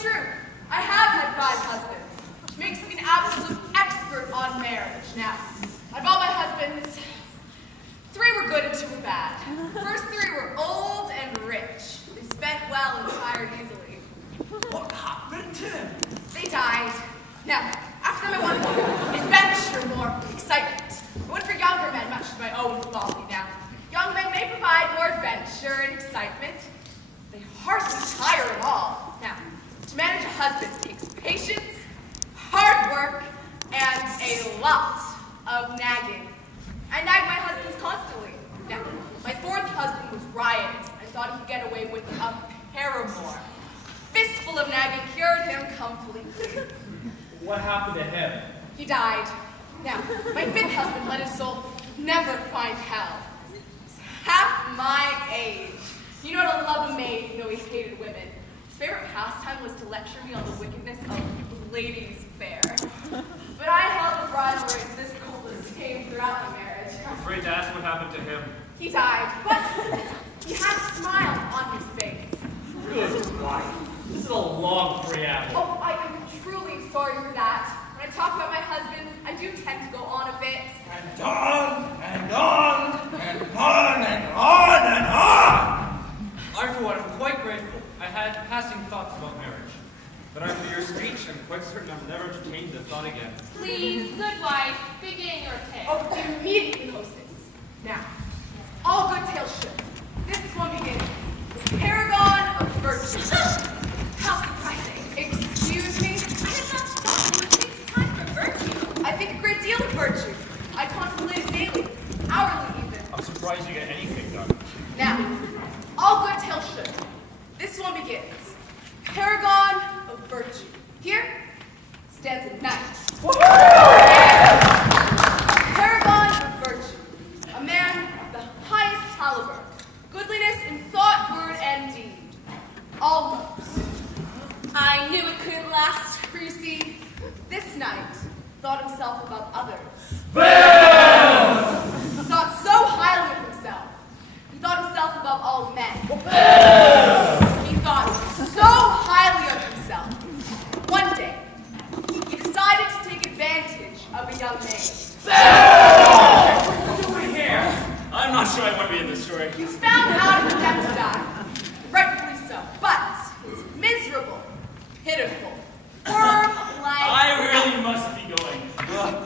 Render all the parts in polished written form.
true. I have had 5 husbands, which makes me an absolute expert on marriage. Now, out of all my husbands, 3 were good and 2 were bad. The first 3 were old and rich. They spent well and tired easily. What happened to him? They died. Now, after them I wanted more adventure, more excitement. I went for younger men, much to my own folly. Now, young men may provide more adventure and excitement. They hardly tire at all. Now, to manage a husband takes patience, hard work, and a lot of nagging. I nagged my husbands constantly. Now, my 4th husband was riotous and thought he could get away with a paramour. Fistful of nagging cured him completely. What happened to him? He died. Now, my 5th husband let his soul never find hell. He's half my age. You know how to love a maid, even though he hated women. His favorite pastime was to lecture me on the wickedness of ladies' fair. But I held the bridle race this coldest came throughout the marriage. I'm afraid to ask what happened to him. He died, but he had a smile on his face. Good wife. This is a long preamble. Oh, I am truly sorry for that. When I talk about my husbands, I do tend to go on a bit. And on, and on, and on, and on, and on! I, for one, am quite grateful. I had passing thoughts about marriage. But after your speech, I'm quite certain I'll never entertain the thought again. Please, good wife, begin your tale. Oh, immediately, hostess. Now, all good tales should. This one begins. The paragon of virtue. How surprising. Excuse me? I had not thought you would take time for virtue. I think a great deal of virtue. I contemplate it daily, hourly even. I'm surprised you get anything done. Now, all good tales should. This one begins. Paragon of virtue. Here stands a knight. Paragon of virtue. A man of the highest caliber. Goodliness in thought, word, and deed. Almost. I knew it couldn't last, for you see, this knight thought himself above others. He thought so highly of himself. He thought himself above all men. He thought so highly of himself. One day, he decided to take advantage of a young maid. What's over here? I'm not sure I want to be in this story. He was found out and condemned to die. Rightfully so. But his miserable, pitiful, worm-like... I really must be going.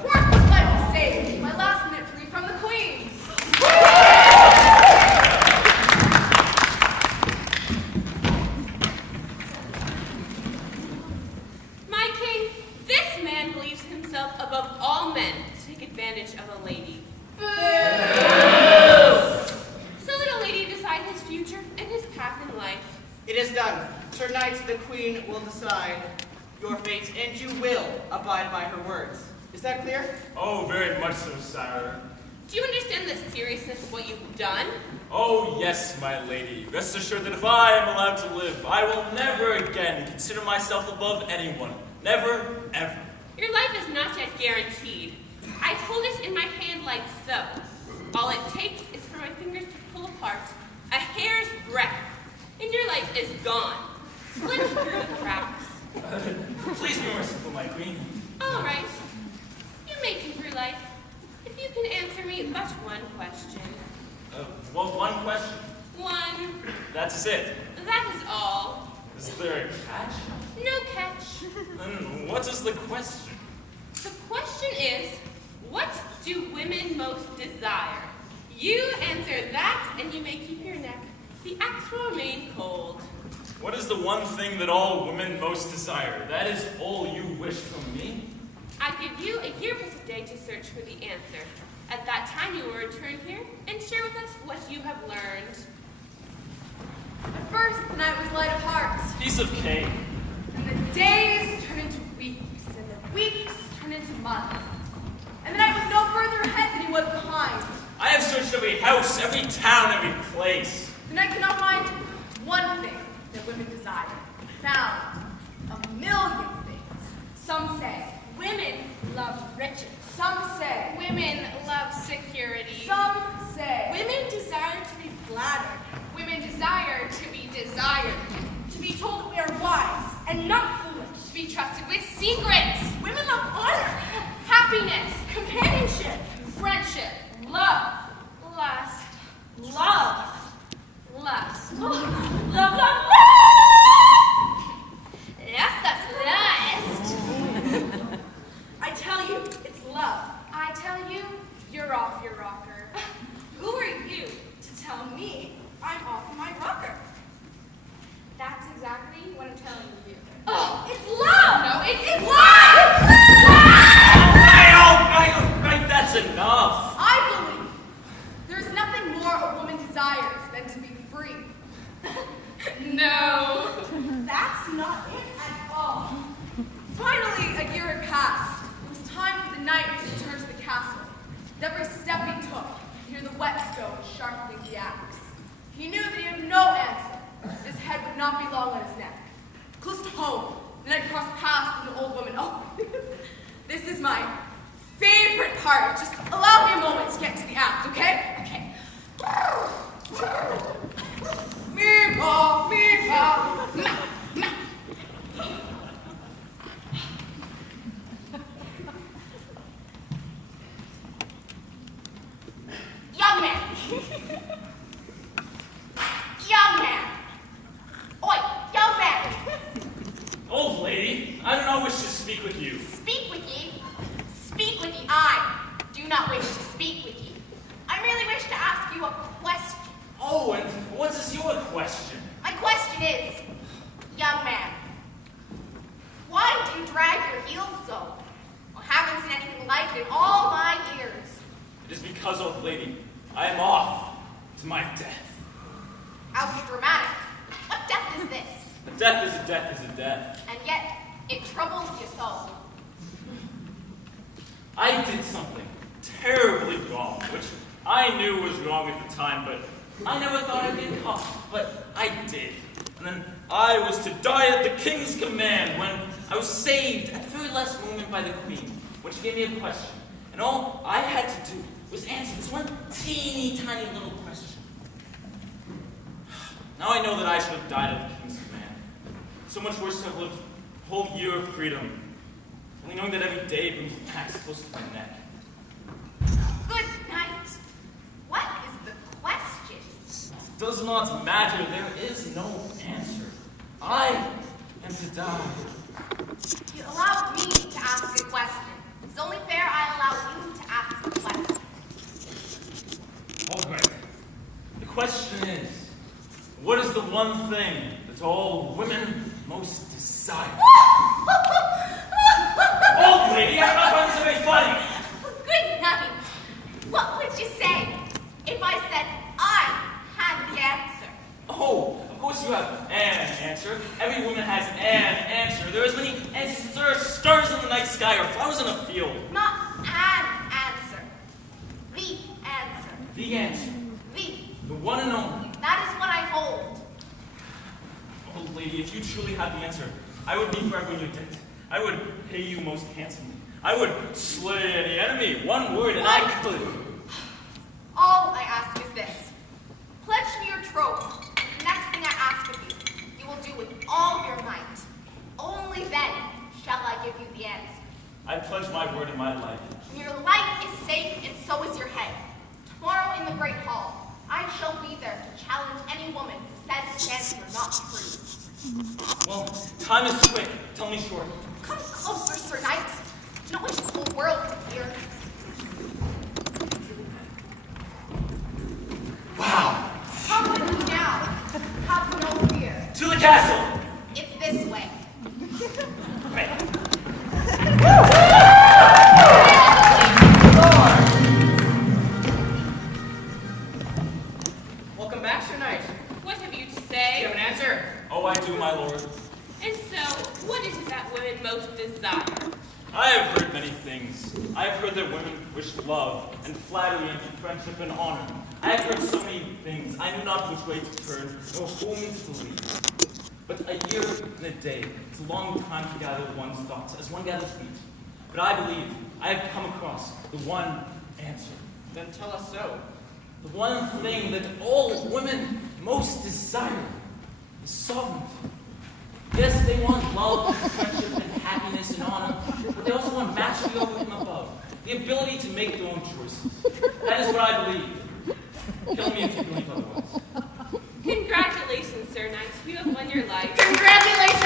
Worthless life was saved. My last minute free from the queen. My king, this man believes himself above all men to take advantage of a lady. So let a lady decide his future and his path in life. It is done. Sir Knight, the Queen will decide your fate, and you will abide by her words. Is that clear? Oh, very much so, sire. Do you understand the seriousness of what you've done? Oh, yes, my lady. Rest assured that if I am allowed to live, I will never again consider myself above anyone. Never, ever. Your life is not yet guaranteed. I hold it in my hand like so. All it takes is for my fingers to pull apart a hair's breadth, and your life is gone. Slip through the cracks. Please be merciful, my queen. All right. You may keep your life, if you can answer me but one question. Well, one question. One. That's it. That is all. Is there a catch? No catch. Then what is the question? The question is, what do women most desire? You answer that, and you may keep your neck. The axe will remain cold. What is the one thing that all women most desire? That is all you wish from me? I give you a year plus a day to search for the answer. At that time, you will return here and share with us what you have learned. At first, the night was light of heart. Piece of cake. And the days turned into weeks, and the weeks turned into months. And the night was no further ahead than he was behind. I have searched every house, every town, every place. The night could not find one thing that women desire. Found a million things. Some say women love riches. Some say Women love security. Some say Women desire to be flattered. Women desire to be desired. to be told that we are wise and not foolish. To be trusted with secrets, Women love honor, happiness, companionship, friendship, love, lust, love, lust. Love, love, love! That's lust. I tell you, it's love. I tell you, You're off your rocker. who are you? To tell me I'm off my rocker. That's exactly what I'm telling you. Oh, it's love! No, it's love! Right, that's enough. I believe there's nothing more a woman desires than to be free. No. That's not it at all. Finally, a year had passed. It was time for the knight to return to the castle. With every step he took, he heard the whetstone sharpening the axe. He knew that he had no answer. His head would not be long on his neck. Close to home, the knight crossed paths with an old woman. Oh, this is my favorite part. Just allow me a moment to get to the act, okay? Okay. Meepaw, meepaw, ma, ma. Young man. Young man. Oi, young man. Old lady, I do not wish to speak with you. Speak with ye. Speak with ye. I do not wish to speak with ye. I merely wish to ask you a question. Oh, and what is your question? My question is, young man, why do you drag your heels so? I haven't seen anything like it in all my years. It is because, old lady, I am off to my death. How dramatic. What death is this? A death is a death is a death. And yet, it troubles you so. I did something terribly wrong, which I knew was wrong at the time, but I never thought I'd get caught. But I did. And then I was to die at the king's command when I was saved at the very last moment by the queen, when she gave me a question. And all I had to do was answer this one teeny tiny little question. Now I know that I should have died at the king's command. So much worse to have lived a whole year of freedom, only knowing that every day brings an axe close to my neck. Good night. What is the question? It does not matter. There is no answer. I am to die. You allowed me to ask a question. It's only fair I allow you to ask a question. All right. The question is, what is the one thing that all women most desire? Old lady, I'm not trying to be funny. Good night. What would you say if I said I had the answer? Oh, of course you have an answer. Every woman has an answer. There are as many answers as there are stars in the night sky or flowers in a field. Not an answer. The answer. The answer. The one and only. That is what I hold. Old lady, if you truly had the answer, I would be forever in your debt. I would pay you most handsomely. I would slay any enemy. One word, and I could. All I ask is this. Pledge me your troth. The next thing I ask of you, you will do with all your might. Only then shall I give you the answer. I pledge my word and my life. Your life is safe, and so is your head. Tomorrow in the Great Hall, I shall be there to challenge any woman who says the answer not true. Well, time is quick. Tell me short. Come closer, Sir Knight. Do not wish the whole world to hear. Wow. Come with me now. Have no fear. To the castle. It's this way. Right. Welcome back, Sir Knight. What have you to Do you say? have an answer? Oh, I do, my lord. And so, what is it that women most desire? I have heard many things. I have heard that women wish love and flattery and friendship and honor. I have heard so many things. I knew not which way to turn, nor whom to believe. But a year and a day is a long time to gather one's thoughts, as one gathers wheat. But I believe I have come across the one answer. Then tell us so. The one thing that all women most desire is sovereignty. Yes, they want love, friendship, and happiness and honor, but they also want mastery over them above. The ability to make their own choices. That is what I believe. Kill me if you believe otherwise. Congratulations, Sir Knight. You have won your life. Congratulations!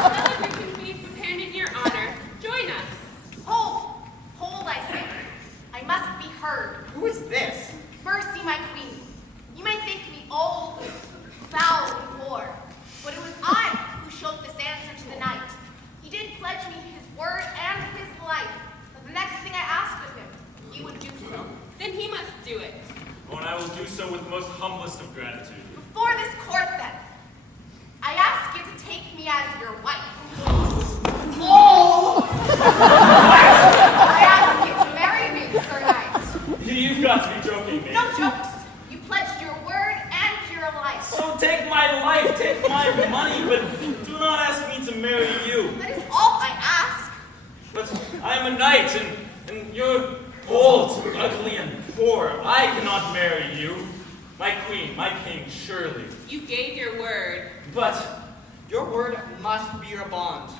Celebration feast prepared in your honor. Join us. Hold, I say. I must be heard. Who is this? Mercy, my queen. You may think me old, foul, and poor, but it was I who showed this answer to the knight. He did pledge me his word and his life, but the next thing I asked of him, he would do so. Then he must do it. Oh, and I will do so with the most humblest of gratitude. Before this court, then, I ask you to take me as your wife. Oh! I ask you to marry me, Sir Knight. You've got to be joking me. No jokes. You pledged your word and your life. So take my life, take my money, but do not ask me to marry you. That is all I ask. But I am a knight, and you're old, ugly, and poor. I cannot marry you. My queen, my king, surely. You gave your word. But Your word must be your bond.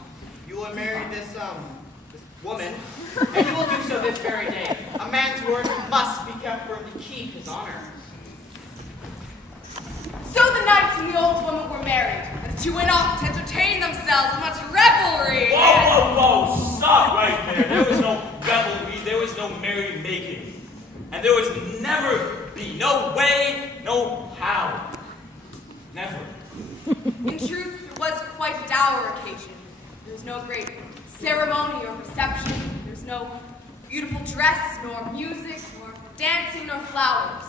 You will marry this woman, and you will do so this very day. A man's word must be kept firm to keep his honor. So the knight and the old woman were married, and the two went off to entertain themselves in much revelry. whoa, stop right there. There was no revelry, there was no merry-making. And there was never be, no way, no how. Never. In truth, it was quite a dour occasion. There was no great ceremony or reception. There was no beautiful dress, nor music, nor dancing, nor flowers.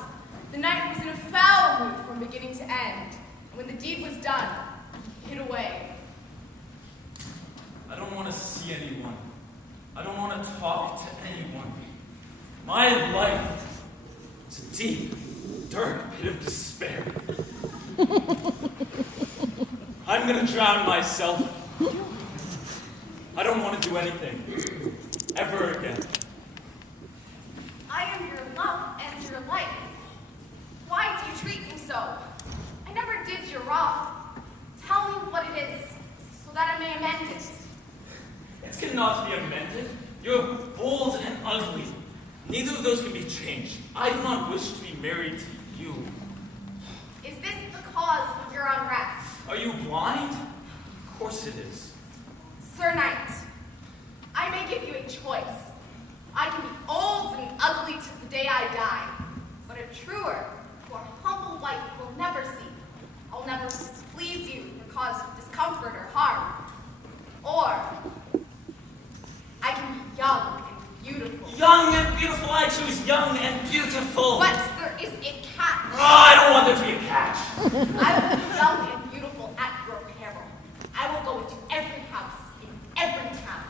The knight was in a foul mood from beginning to end. And when the deed was done, he hid away. I don't want to see anyone. I don't want to talk to anyone. My life is a deep, dark pit of despair. I'm going to drown myself. I don't want to do anything. Ever again. I am your love and your life. Why do you treat me so? I never did you wrong. Tell me what it is, so that I may amend it. It cannot be amended. You're bold and ugly. Neither of those can be changed. I do not wish to be married to you. Is this the cause of your unrest? Are you blind? Of course it is. Sir Knight, I may give you a choice. I can be old and ugly to the day I die, but a truer, more humble wife will never see. I'll never displease you or cause discomfort or harm. Or I can be young and beautiful. Young and beautiful, I choose young and beautiful. But there is a catch. Oh, I don't want there to be a catch. I will be young and beautiful at your peril. I will go into every house in every town.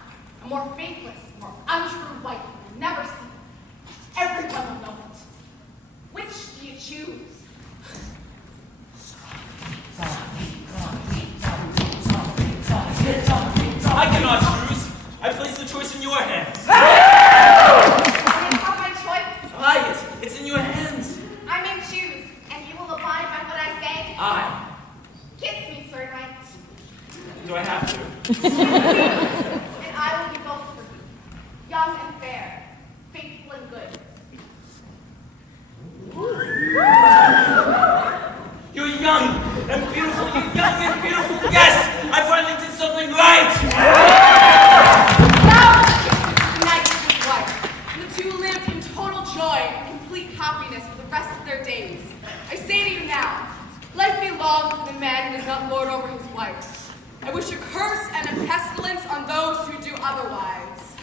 A more faithless, more untrue wife you will never see. Everyone will know it. Which do you choose? I cannot choose. I place the choice in your hands. I have my choice. Aye, it's in your hands. I may choose, and you will abide by what I say. Aye. Kiss me, Sir Knight. Do I have to? And I will be both for you. Young and fair, faithful and good. You're young and beautiful. You're young and beautiful. Yes, I finally did something right. Now the knight and his wife, and the two lived in total joy and complete happiness for the rest of their days. I say to you now, life be long for the man who does not lord over his wife. I wish a curse and a pestilence on those who do otherwise.